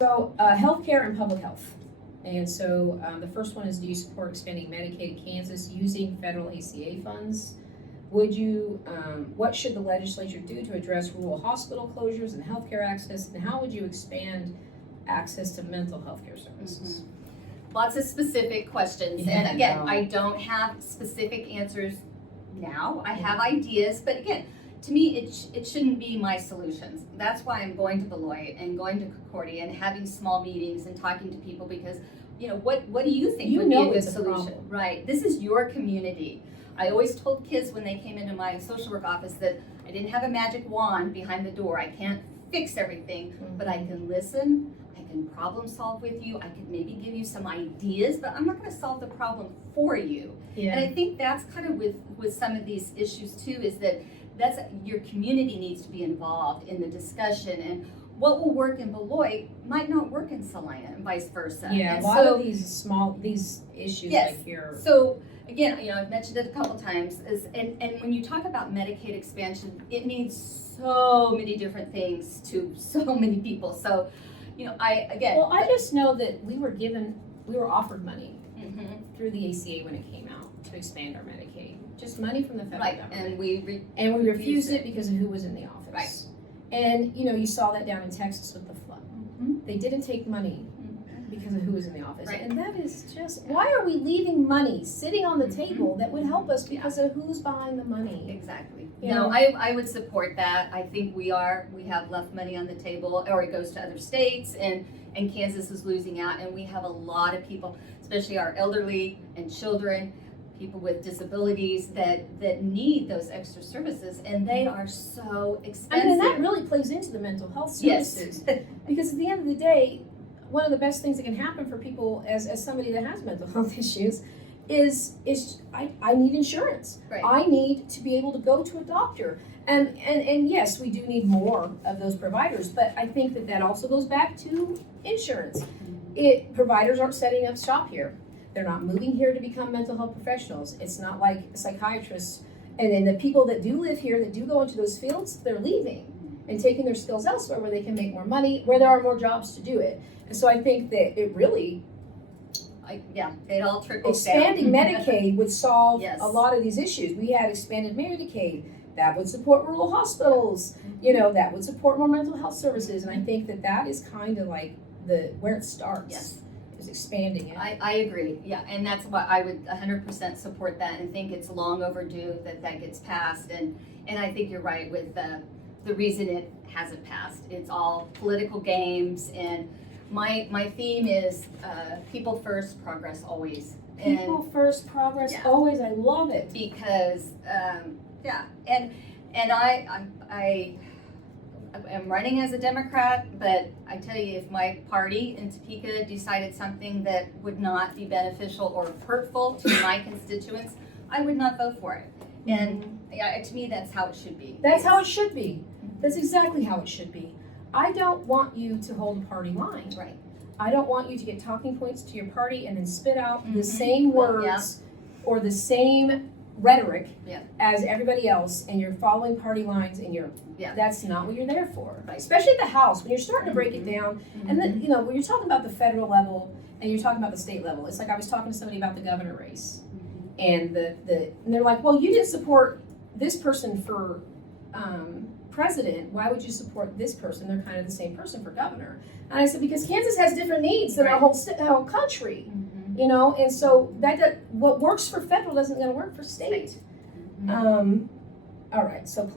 So, healthcare and public health. And so the first one is, do you support expanding Medicaid in Kansas using federal ACA funds? Would you, what should the legislature do to address rural hospital closures and healthcare access? And how would you expand access to mental health care services? Lots of specific questions. Yeah, and again, no. I don't have specific answers now. I have ideas, but again, to me, it shouldn't be my solutions. That's why I'm going to Beloit and going to Concordia and having small meetings and talking to people, because, you know, what do you think would be a good solution? Right. This is your community. I always told kids when they came into my social work office that I didn't have a magic wand behind the door. I can't fix everything, but I can listen. I can problem solve with you. I can maybe give you some ideas, but I'm not going to solve the problem for you. Yeah. And I think that's kind of with some of these issues too, is that your community needs to be involved in the discussion, and what will work in Beloit might not work in Salina, and vice versa. Yeah, and a lot of these issues yes, like here. So again, you know, I've mentioned it a couple times, and when you talk about Medicaid expansion, it means so many different things to so many people. So, you know, I just know that we were offered money mm-hmm. through the ACA when it came out to expand our Medicaid. Just money from the federal government. And we refused it because of who was in the office. Right. And you know, you saw that down in Texas with the flood. Mm-hmm. They didn't take money because of who was in the office. Right. And that is just, why are we leaving money sitting on the table that would help us because of who's behind the money? Exactly. You No, know? I would support that. I think we have left money on the table, or it goes to other states, and Kansas is losing out, and we have a lot of people, especially our elderly and children, people with disabilities that need those extra services, and they are so expensive. I mean, and that really plays into the mental health services. Yes. Because at the end of the day, one of the best things that can happen for people as somebody that has mental health issues is I need insurance. Right. I need to be able to go to a doctor. And yes, we do need more of those providers, but I think that also goes back to insurance. Providers aren't setting up shop here. They're not moving here to become mental health professionals. It's not like psychiatrists. And then the people that do live here, that do go into those fields, they're leaving and taking their skills elsewhere where they can make more money, where there are more jobs to do it. And so I think that it really, it all trickles down. expanding Medicaid would solve Yes. a lot of these issues. We had expanded Medicaid. That would support rural hospitals. You know, that would support more mental health services. And I think that is kind of like where it starts. Yes. Is expanding it. I agree, yeah, and that's what I would 100% support that, and think it's long overdue that gets passed, and I think you're right with the reason it hasn't passed. It's all political games, and my theme is people first, progress always. People first, progress always. I love it. Because I'm running as a Democrat, but I tell you, if my party in Topeka decided something that would not be beneficial or hurtful to my constituents, I would not vote for it. And to me, that's how it should be. That's how it should be. That's exactly how it should be. I don't want you to hold a party line. Right. I don't want you to get talking points to your party and then spit out the same words or the same rhetoric as everybody else, and you're following party lines, and that's not what you're there for. Right. Especially at the House, when you're starting to break it down, and then, you know, when you're talking about the federal level and you're talking about the state level, it's like I was talking to somebody about the governor race, and and they're like, well, you didn't support this person for president, why would you support this person? They're kind of the same person for governor. And I said, because Kansas has different needs than our whole country. You know, and so what works for federal isn't going to work for state. All right, so